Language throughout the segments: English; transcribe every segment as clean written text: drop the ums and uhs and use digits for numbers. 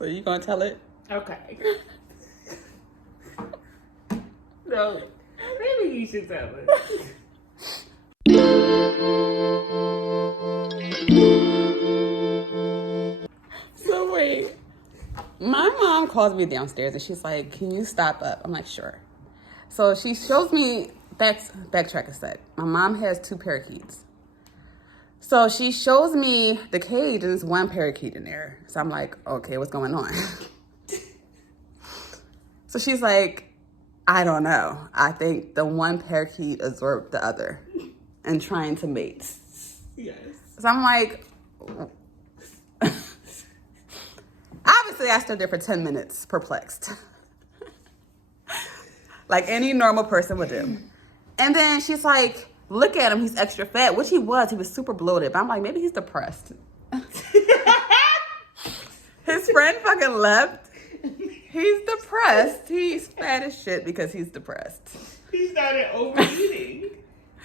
So you gonna tell it? Okay. No, maybe you should tell it. So wait. My mom calls me downstairs and she's like, "Can you stop up?" I'm like, "Sure." So she shows me, that's backtrack a sec. My mom has 2 parakeets. So she shows me the cage and there's 1 parakeet in there. So I'm like, okay, what's going on? So she's like, I don't know. I think the 1 parakeet absorbed the other and trying to mate. Yes. So I'm like, obviously I stood there for 10 minutes perplexed. Like any normal person would do. And then she's like, look at him, he's extra fat, which he was super bloated. But I'm like, maybe he's depressed. His friend fucking left. He's depressed. He's fat as shit because he's depressed. He started overeating.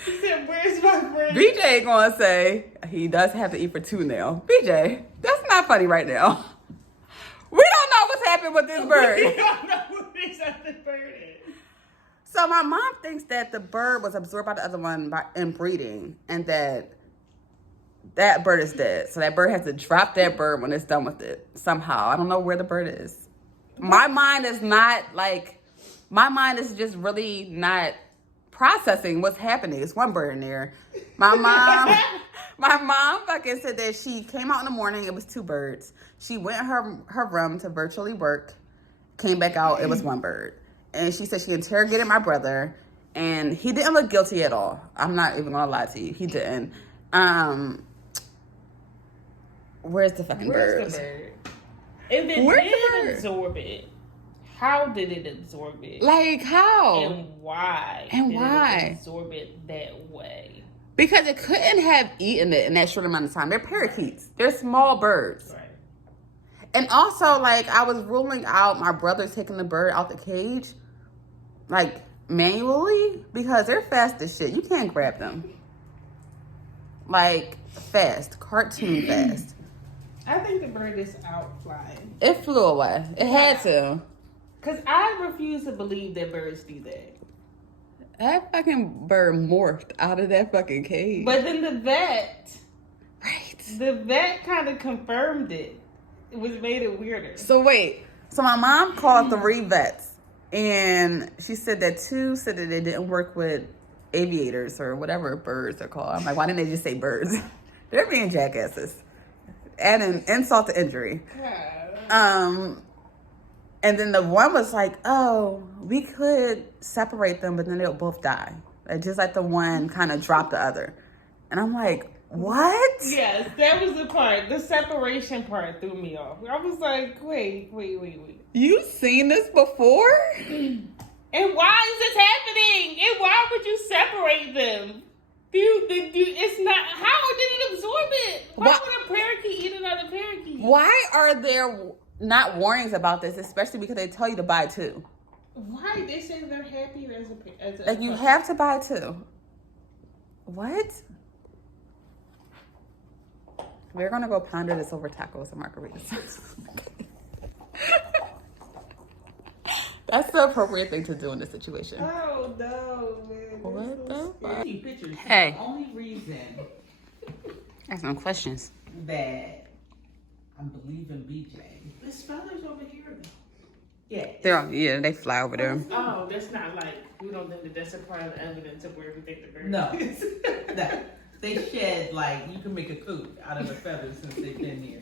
He said, "Where's my friend?" BJ gonna say he does have to eat for 2 now. BJ, that's not funny right now. We don't know what's happened with this bird. We don't know what this other bird is. So my mom thinks that the bird was absorbed by the other one in breeding, and that bird is dead. So that bird has to drop that bird when it's done with it somehow. I don't know where the bird is. My mind is just really not processing what's happening. It's 1 bird in there. My mom fucking said that she came out in the morning, it was 2 birds. She went in her room to virtually work, came back out, it was 1 bird. And she said she interrogated my brother, and he didn't look guilty at all. I'm not even gonna lie to you, he didn't. Where's the fucking bird? Where's the bird? If it did absorb it, how did it absorb it? Like how? And why? It absorb it that way? Because it couldn't have eaten it in that short amount of time. They're parakeets. They're small birds. Right. And also, like, I was ruling out my brother taking the bird out the cage, like, manually, because they're fast as shit. You can't grab them. Like, fast. Cartoon fast. I think the bird is out flying. It flew away. It had to. Because I refuse to believe that birds do that. That fucking bird morphed out of that fucking cage. But then the vet right. kind of confirmed it. It was made it weirder. So wait. So my mom called 3 vets. And she said that 2 said that they didn't work with aviators or whatever birds are called. I'm like, why didn't they just say birds? They're being jackasses. Adding insult to injury. God. And then the one was like, oh, we could separate them, but then they'll both die. Just like the one kind of dropped the other. And I'm like, what? Yes, that was the part. The separation part threw me off. I was like, wait. You seen this before? And why is this happening? And why would you separate them? It's not. How did it absorb it? Why would a parakeet eat another parakeet? Why are there not warnings about this, especially because they tell you to buy 2? Why? They say they're happier as a like, you have to buy 2. What? We're gonna go ponder this over tacos and margaritas. That's the appropriate thing to do in this situation. Oh no, man. What the fuck? Pictures. Hey. The only reason Ask some questions. that I'm believing BJ. There's feathers over here though. Yeah. They fly over there. Oh, that's not like, we don't think that that's a part of the evidence of where we think the bird No. is. No. They shed, like, you can make a coat out of the feathers since they've been here.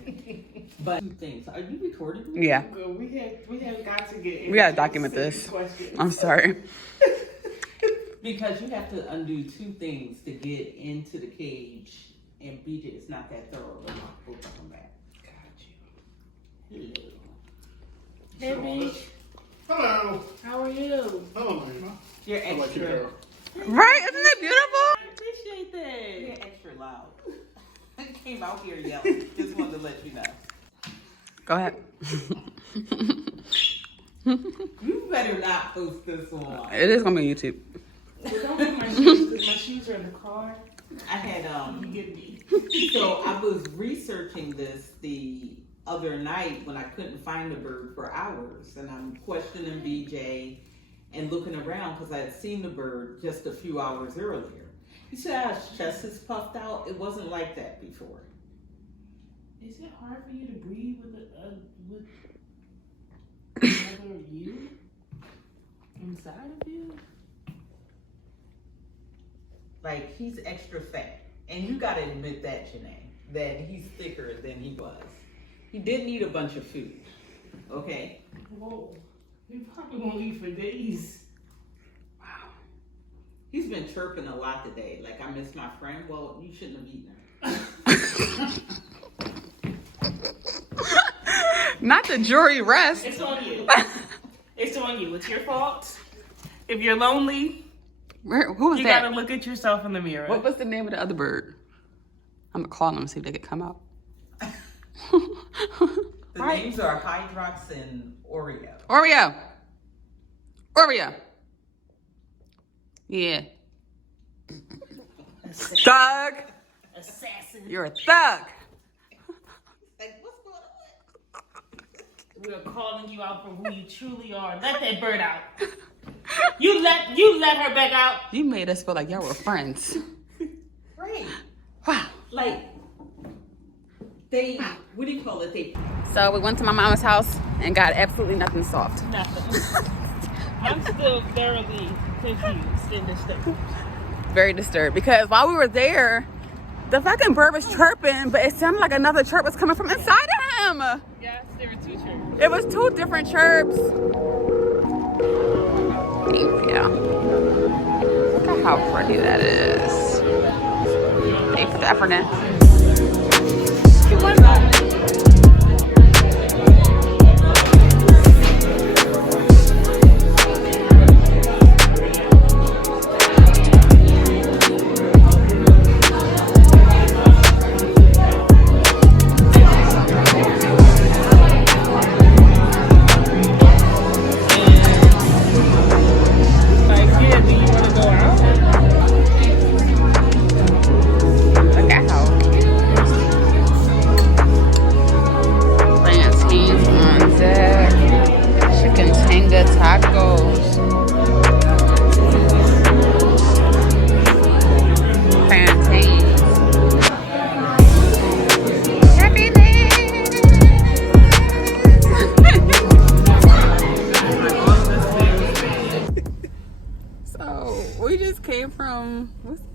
But 2 things. Are you recording me? Yeah. We have got to get into We gotta document this. questions. I'm sorry. Because you have to undo 2 things to get into the cage, and BJ is not that thorough. But we'll come back. Got you. Hello. Hey, bitch. Hello. How are you? Hello, Mama. You're I like your extra. hair. Right? Isn't it beautiful? I appreciate that. You're extra loud. I came out here yelling. Just wanted to let you know. Go ahead. You better not post this online. It is gonna be on YouTube. Don't get my shoes because my shoes are in the car. I had You get me. so I was researching this. The other night when I couldn't find the bird for hours, and I'm questioning BJ and looking around because I had seen the bird just a few hours earlier. He said his chest is puffed out. It wasn't like that before. Is it hard for you to breathe with another you inside of you? Like, he's extra fat. And you gotta admit that, Janay, that he's thicker than he was. He didn't eat a bunch of food, okay? Whoa. He probably won't eat for days. Wow. He's been chirping a lot today. Like, I miss my friend. Well, you shouldn't have eaten her. Not the jury rest. It's on you. It's on you. It's your fault. If you're lonely, Who was you that? gotta look at yourself in the mirror. What was the name of the other bird? I'm gonna call them, see if they could come out. The names are Hydrox and Oreo. Oreo. Yeah. Thug. Assassin. You're a thug. Like, what's going on? We're calling you out for who you truly are. Let that bird out. You let her back out. You made us feel like y'all were friends. Right. Wow. Like, what do you call it? So we went to my mama's house and got absolutely nothing soft. Nothing. I'm still thoroughly confused and disturbed. Very disturbed because while we were there, the fucking bird was chirping, but it sounded like another chirp was coming from inside of him. Yes, there were 2 chirps. It was 2 different chirps. Thank you. Look at how pretty that is. Thank you for the effort in.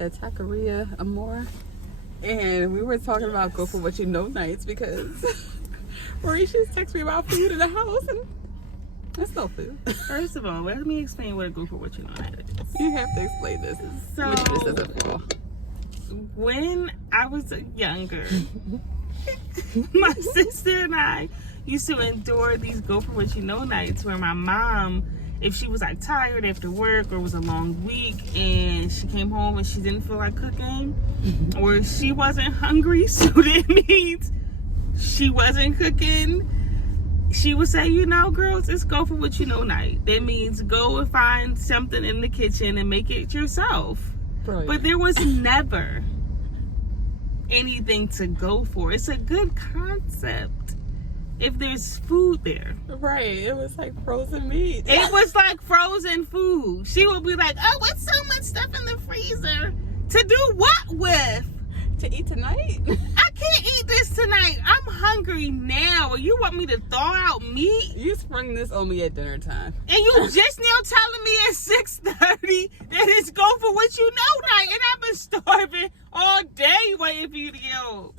Taqueria, Amor, and we were talking about go for what you know nights because Mauritius texted me about food in the house and there's no food. First of all, let me explain what a go for what you know night is. You have to explain this. So, this doesn't fall. When I was younger, my sister and I used to endure these go for what you know nights where my mom, if she was like tired after work or it was a long week and she came home and she didn't feel like cooking or she wasn't hungry, so that means she wasn't cooking, she would say, you know, girls, it's go for what you know night. That means go and find something in the kitchen and make it yourself. Brilliant. But there was never anything to go for. It's a good concept if there's food there. Right. It was like frozen meat. It was like frozen food. She would be like, oh, what's so much stuff in the freezer? To do what with? To eat tonight? I can't eat this tonight. I'm hungry now. You want me to thaw out meat? You sprung this on me at dinner time. And you just now telling me at 6:30 that it's go for what you know night. And I've been starving all day waiting for you to get home.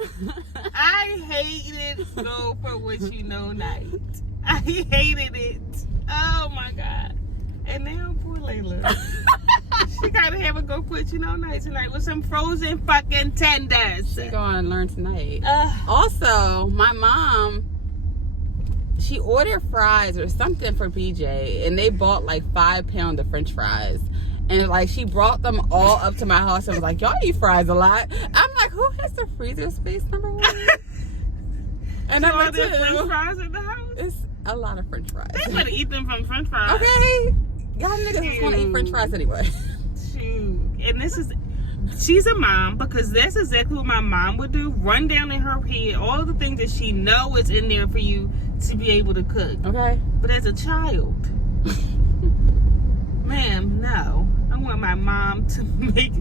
I hated go for what you know night. I hated it. Oh my God. And now poor Layla. She gotta have a go for what you know night tonight with some frozen fucking tenders. She gonna learn tonight. Also, my mom, she ordered fries or something for BJ, and they bought like 5 pounds of French fries. And like she brought them all up to my house and was like, y'all eat fries a lot. I'm like, who has the freezer space, number one? And so number 2, French fries in the house? It's a lot of French fries. They better eat them from French fries. Okay. Y'all niggas just want to eat French fries anyway. Shoot. And this is she's a mom, because that's exactly what my mom would do. Run down in her head all the things that she know is in there for you to be able to cook. Okay. But as a child, ma'am, no. I want my mom to make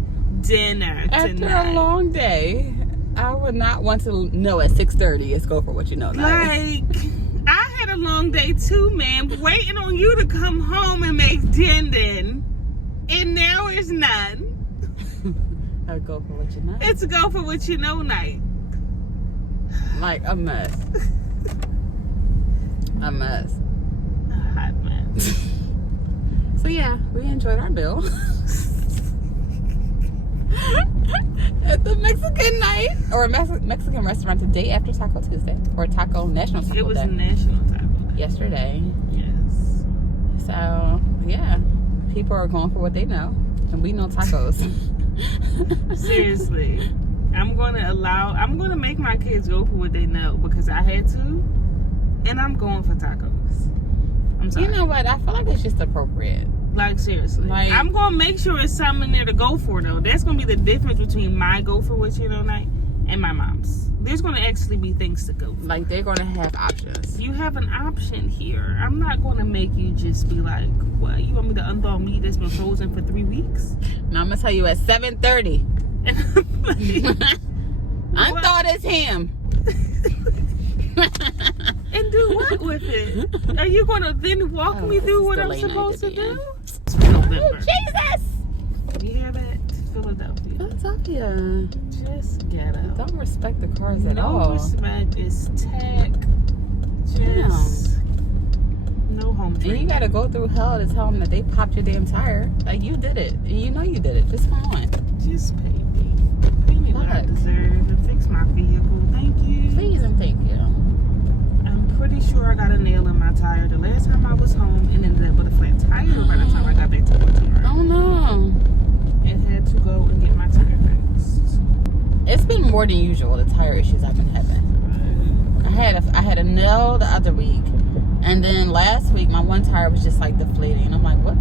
dinner tonight. After a long day, I would not want to know at 6:30. It's go for what you know. Like, I had a long day too, man. Waiting on you to come home and make dinner. And now it's none. I go for what you know. It's a go for what you know night. Like a mess. A mess. A hot mess. So yeah, we enjoyed our meal at the Mexican night or Mexican restaurant the day after Taco Tuesday or National Taco Day. It was National Taco Day. Yesterday. Yes. So yeah, people are going for what they know, and we know tacos. Seriously, I'm gonna make my kids go for what they know because I had to, and I'm going for tacos. I'm sorry. You know what? I feel like it's just appropriate. Like, seriously. Like, I'm gonna make sure it's something there to go for, though. That's gonna be the difference between my go for what you know night and my mom's. There's gonna actually be things to go for. Like, they're gonna have options. You have an option here. I'm not gonna make you just be like, what? You want me to unthaw meat that's been frozen for 3 weeks? Now I'm gonna tell you at 7:30. And I'm like, Unthaw this ham. and do what with it? Are you gonna then walk me through what I'm supposed to do? It's November. Oh, Jesus! You hear that? Philadelphia. Just ghetto. Don't respect the cars at No all. respect. It's tech. Just no home And you treatment. gotta go through hell to tell them that they popped your damn tire. Like, you did it. And you know you did it. Just come on. Just pay me. Pay me what I Fuck. deserve and fix my vehicle. Thank you. Please and thank you. I'm pretty sure I got a nail in my tire the last time I was home and ended up with a flat tire by the time I got back to Baltimore. Oh no. And had to go and get my tire fixed. It's been more than usual, the tire issues I've been having. I had a nail the other week. And then last week, my one tire was just like deflating. And I'm like, what?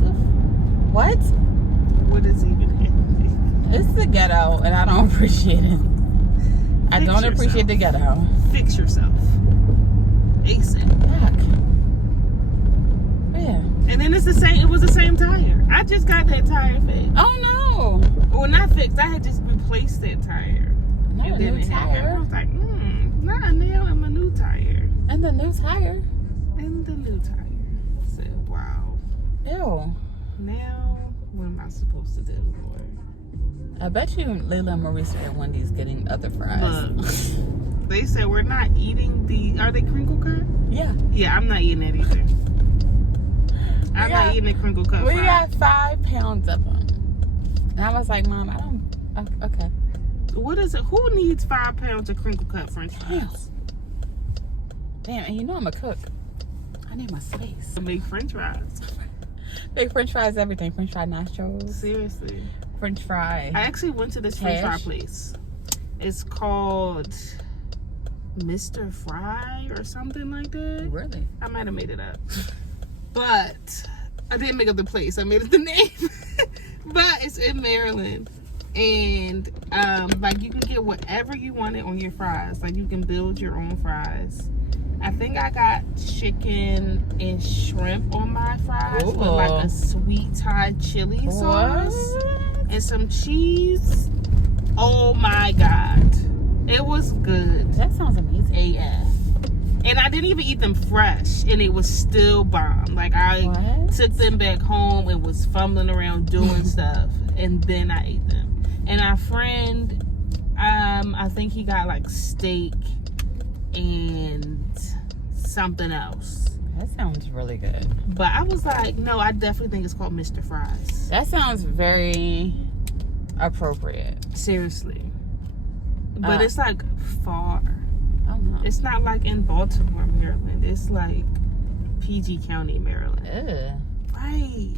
What is even happening? It's the ghetto, and I don't appreciate it. I don't yourself. appreciate the ghetto. Fix yourself. ASAP. Fuck. Yeah. And then it was the same tire. I just got that tire fixed. Oh no. Well, not fixed. I had just replaced that tire. Not a And then new it happened. I tire. was like, not a nail in my new tire. And the new tire. And the new tire. I said, wow. Ew. Now, what am I supposed to do, Lord? I bet you Layla and Maurice are at Wendy's getting other fries. Look, they said we're not eating are they crinkle cut? Yeah. Yeah, I'm not eating that either. I'm not eating the crinkle cut We fries. got 5 pounds of them. And I was like, Mom, I don't. Okay. What is it? Who needs 5 pounds of crinkle cut French fries? Damn, and you know I'm a cook. I need my space. To make French fries. Big French fries, everything. French fry nachos. Seriously. French fry. I actually went to this French fry place. It's called Mr. Fry or something like that. Really? I might have made it up. But I didn't make up the place. I made up the name. But it's in Maryland. And like you can get whatever you wanted on your fries. Like you can build your own fries. I think I got chicken and shrimp on my fries with like a sweet Thai chili sauce and some cheese. Oh my God. It was good. That sounds amazing. AF. And I didn't even eat them fresh, and it was still bomb. Like I took them back home and was fumbling around doing stuff, and then I ate them. And our friend, I think he got like steak and something else. That sounds really good. But I was like, no, I definitely think it's called Mr. Fries. That sounds very appropriate. Seriously. But it's like far. Oh no. It's not like in Baltimore, Maryland. It's like PG County, Maryland. Ugh. Right.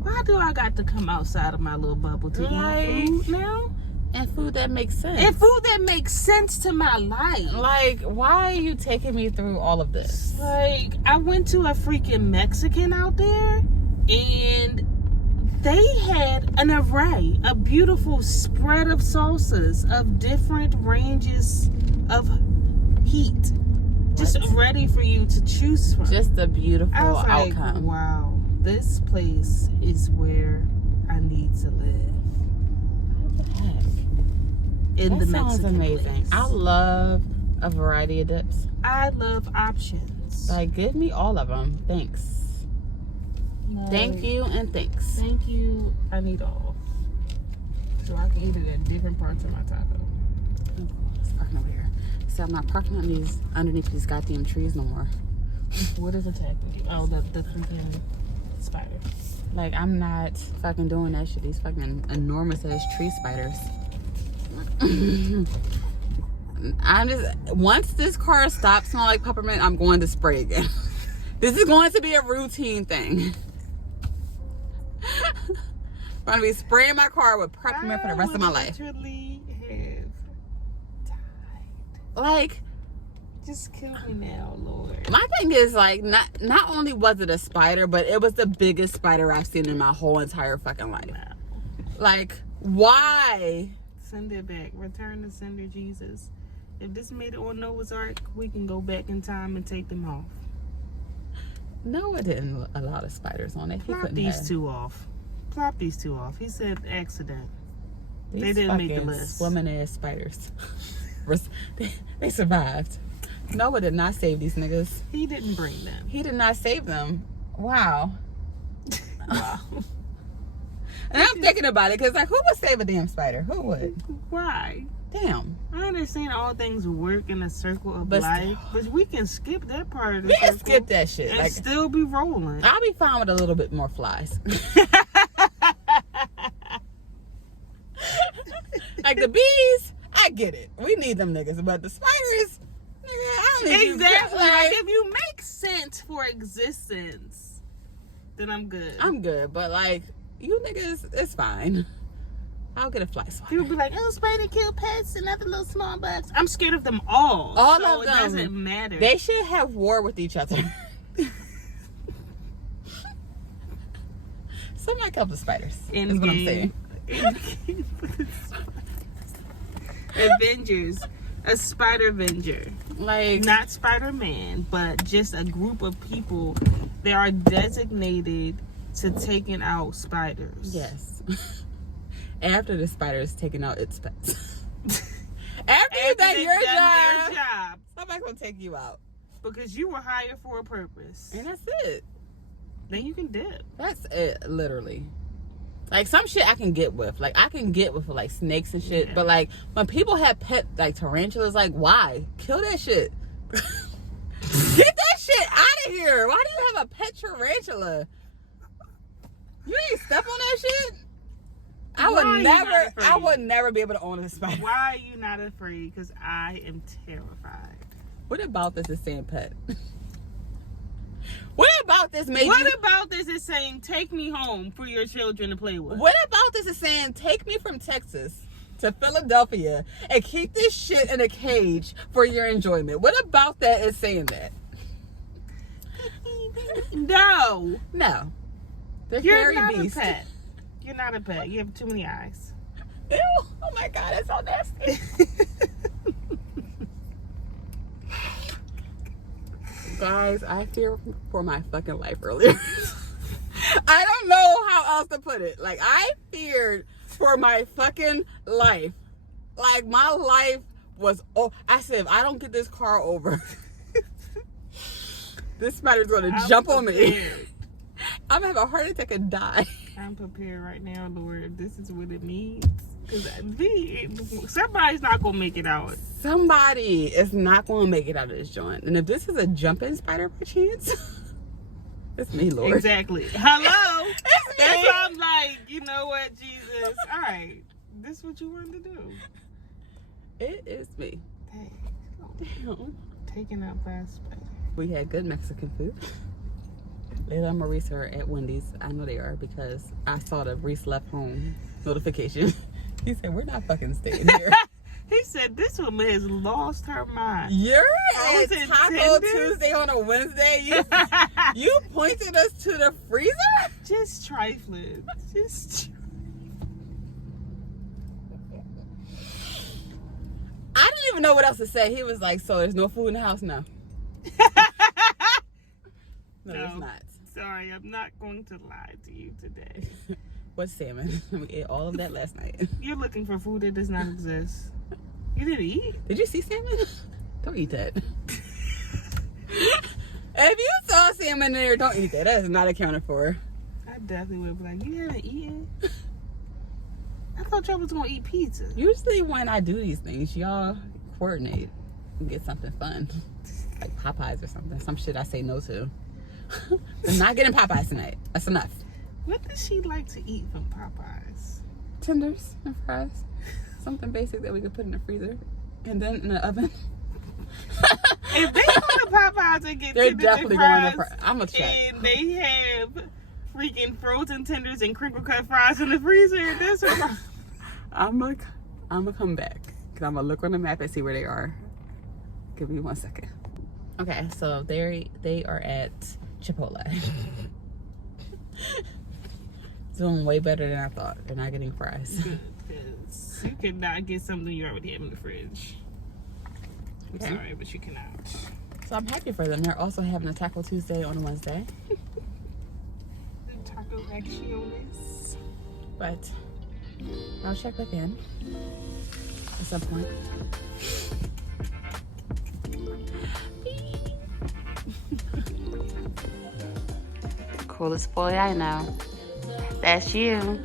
Why do I got to come outside of my little bubble to eat food now? And food that makes sense. And food that makes sense to my life. Like, why are you taking me through all of this? Like, I went to a freaking Mexican out there, and they had an array, a beautiful spread of salsas of different ranges of heat, just ready for you to choose from. Just a beautiful I was like, outcome. wow, this place is where I need to live. What the heck? In That the sounds Mexican amazing. place. I love a variety of dips. I love options. Like, give me all of them. Thanks. Thank you and thanks. Thank you. I need all. So I can eat it at different parts of my taco. Let's park over here. See, I'm not parking underneath these goddamn trees no more. What is attacking you? Oh, the freaking spider. Like, I'm not fucking doing that shit. These fucking enormous ass tree spiders. I'm just, once this car stops smelling like peppermint, I'm going to spray again. This is going to be a routine thing. I'm going to be spraying my car with peppermint for the rest of my life. I literally have died. Like, just kill me now, Lord. my thing is, like, not only was it a spider, but it was the biggest spider I've seen in my whole entire fucking life. Wow. Like, why? Send it back. Return to sender Jesus. If this made it on Noah's Ark, we can go back in time and take them off. Noah didn't allow the spiders on it. He Plop couldn't these have. two off. Plop these two off. He said accident. These They didn't make the fucking list. Swimming ass spiders. They survived. Noah did not save these niggas. He didn't bring them. He did not save them. Wow. Wow. And I'm thinking about it because, like, who would save a damn spider? Who would? Why? Damn. I understand all things work in a circle of But life, but we can skip that part of the We can circle skip that shit. and Like, still be rolling. I'll be fine with a little bit more flies. Like, the bees, I get it. We need them niggas. But the spiders, nigga, I don't need Exactly. you. Like, if you make sense for existence, then I'm good. I'm good. But, like, you niggas, it's fine. I'll get a fly swatter. People be like, oh, spider kill pets and other little small bugs. I'm scared of them all. All so of it them. doesn't matter. They should have war with each other. Somebody help the spiders. Is what I'm saying. Avengers. A spider avenger. Like, Not Spider-Man, but just a group of people that are designated to taking out spiders. yes. After the spider is taking out its pets. After you done they've your done job, their job. somebody's gonna take you out. Because you were hired for a purpose. And that's it. Then you can dip. That's it, literally. Like, some shit I can get with. Like, I can get with, like, snakes and shit. Yeah. But, like, when people have pet, like, tarantulas, like, why? Kill that shit. Get that shit out of here. Why do you have a pet tarantula? You ain't step on that shit? I Why are would you not afraid? never be able to own a spider. Why are you not afraid? Because I am terrified. What about this is saying pet? What about this made What you... about this is saying, take me home for your children to play with? What about this is saying, take me from Texas to Philadelphia and keep this shit in a cage for your enjoyment? What about that is saying that? No. No. They're You're hairy not beasts. a pet. You're not a pet. You have too many eyes. Ew. Oh my God, that's so nasty. Guys, I fear for my fucking life earlier. I don't know how else to put it. Like, I feared for my fucking life. Like, my life was... Oh, I said, if I don't get this car over, this spider's going to jump on me. I'm going to have a heart attack and die. I'm prepared right now, Lord. This is what it means. Because somebody's not going to make it out. Somebody is not going to make it out of this joint. And if this is a jumping spider by chance, it's me, Lord. Exactly. Hello? It's me. That's why I'm like, you know what, Jesus? All right. This is what you wanted to do. It is me. Dang. Damn. Taken out by a spider. We had good Mexican food. Layla and Maurice are at Wendy's. I know they are because I saw the Reese left home notification. He said, we're not fucking staying here. He said this woman has lost her mind. You're I at was Taco intended. Tuesday on a Wednesday. You pointed us to the freezer? Just trifling. I didn't even know what else to say. He was like, so there's no food in the house now? No, there's not. Sorry, I'm not going to lie to you today. What's salmon? We ate all of that last night. You're looking for food that does not exist. You didn't eat? Did you see salmon? Don't eat that. If you saw salmon there, don't eat that. That is not accounted for. I definitely would be like, you haven't eaten? I thought y'all was going to eat pizza. Usually when I do these things, y'all coordinate and get something fun. Like Popeyes or something. Some shit I say no to. I'm not getting Popeyes tonight. That's enough. What does she like to eat from Popeyes? Tenders and fries. Something basic that we could put in the freezer. And then in the oven. If they go to Popeyes and get They're tenders definitely and going fries, to I'm going to check. and they have freaking frozen tenders and crinkle cut fries in the freezer, that's what I'm gonna come back. Because I'm going to look on the map and see where they are. Give me 1 second. Okay, so they are at Chipotle. Doing way better than I thought. They're not getting fries. good, because you could not get something you already have in the fridge. I'm Okay. sorry, but you cannot. So I'm happy for them. They're also having a Taco Tuesday on a Wednesday. Taco acciones. But I'll check back in at some point. Coolest boy I know. That's you.